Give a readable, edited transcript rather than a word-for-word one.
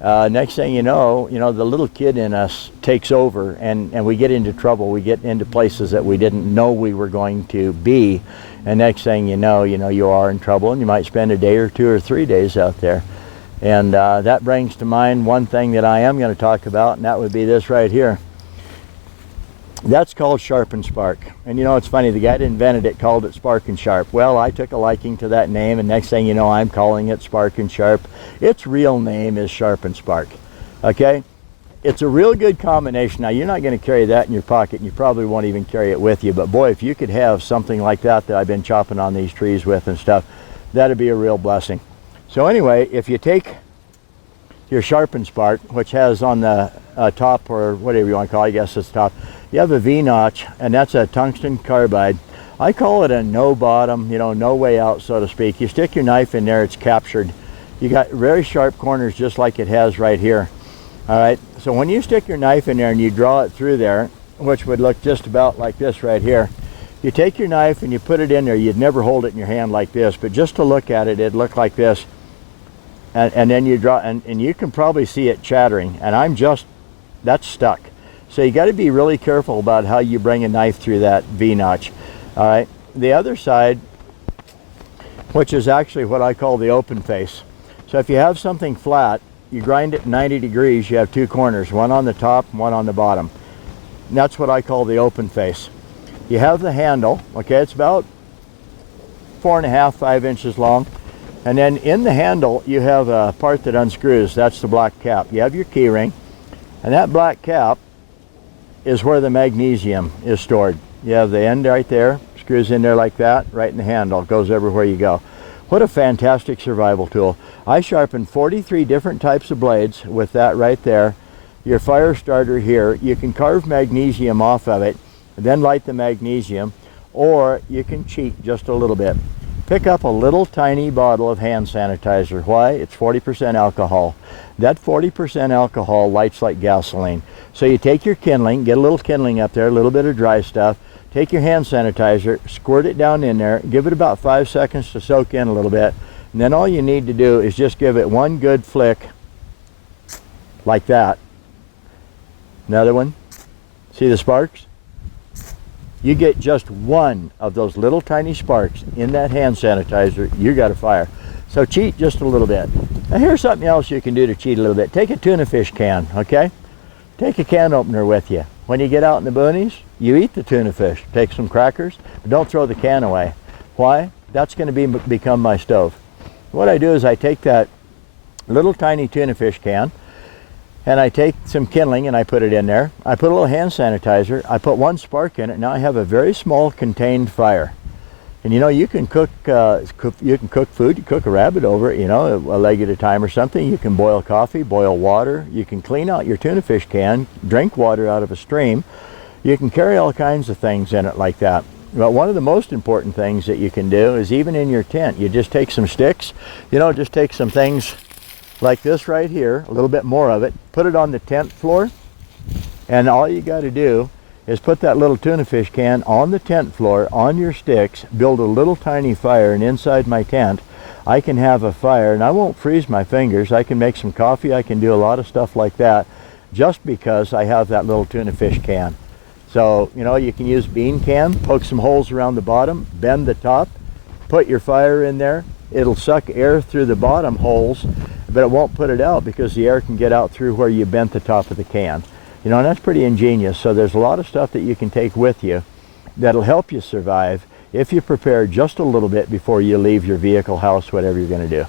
Next thing you know, the little kid in us takes over, and we get into trouble. We get into places that we didn't know we were going to be, and next thing you know, you are in trouble, and you might spend a day or 2 or 3 days out there. And that brings to mind one thing that I am going to talk about, and that would be this right here. That's called Sharp and Spark. And it's funny, the guy that invented it called it Spark and Sharp. Well, I took a liking to that name, and next thing you know, I'm calling it Spark and Sharp. Its real name is Sharp and Spark. Okay? It's a real good combination. Now, you're not going to carry that in your pocket, and you probably won't even carry it with you. But boy, if you could have something like that I've been chopping on these trees with and stuff, that'd be a real blessing. So anyway, if you take your Sharp and Spark, which has on the top, or whatever you want to call it, I guess it's top, you have a V-notch, and that's a tungsten carbide. I call it a no bottom, no way out, so to speak. You stick your knife in there, it's captured. You got very sharp corners just like it has right here. All right, so when you stick your knife in there and you draw it through there, which would look just about like this right here, you take your knife and you put it in there. You'd never hold it in your hand like this, but just to look at it, it'd look like this. And then you draw, and you can probably see it chattering, and that's stuck. So you got to be really careful about how you bring a knife through that V-notch. All right, the other side, which is actually what I call the open face. So if you have something flat, you grind it 90 degrees, you have 2 corners, one on the top and one on the bottom. And that's what I call the open face. You have the handle, okay, it's about 4.5, 5 inches long. And then in the handle, you have a part that unscrews. That's the black cap. You have your key ring, and that black cap is where the magnesium is stored. You have the end right there, screws in there like that, right in the handle, goes everywhere you go. What a fantastic survival tool. I sharpened 43 different types of blades with that right there. Your fire starter here, you can carve magnesium off of it, then light the magnesium, or you can cheat just a little bit. Pick up a little tiny bottle of hand sanitizer. Why? It's 40% alcohol. That 40% alcohol lights like gasoline. So you take your kindling, get a little kindling up there, a little bit of dry stuff, take your hand sanitizer, squirt it down in there, give it about 5 seconds to soak in a little bit, and then all you need to do is just give it one good flick like that. Another one. See the sparks? You get just one of those little tiny sparks in that hand sanitizer, you got a fire. So cheat just a little bit. Now here's something else you can do to cheat a little bit. Take a tuna fish can, okay? Take a can opener with you. When you get out in the boonies, you eat the tuna fish. Take some crackers, but don't throw the can away. Why? That's going to become my stove. What I do is I take that little tiny tuna fish can, and I take some kindling and I put it in there. I put a little hand sanitizer. I put one spark in it. Now I have a very small contained fire. And you can cook food. You cook a rabbit over it, a leg at a time or something. You can boil coffee, boil water. You can clean out your tuna fish can, drink water out of a stream. You can carry all kinds of things in it like that. But one of the most important things that you can do is even in your tent, you just take some sticks, just take some things like this right here, a little bit more of it, put it on the tent floor, and all you got to do is put that little tuna fish can on the tent floor, on your sticks, build a little tiny fire, and inside my tent, I can have a fire, and I won't freeze my fingers. I can make some coffee. I can do a lot of stuff like that just because I have that little tuna fish can. So, you can use bean can, poke some holes around the bottom, bend the top, put your fire in there. It'll suck air through the bottom holes, but it won't put it out because the air can get out through where you bent the top of the can. And that's pretty ingenious. So there's a lot of stuff that you can take with you that'll help you survive if you prepare just a little bit before you leave your vehicle, house, whatever you're going to do.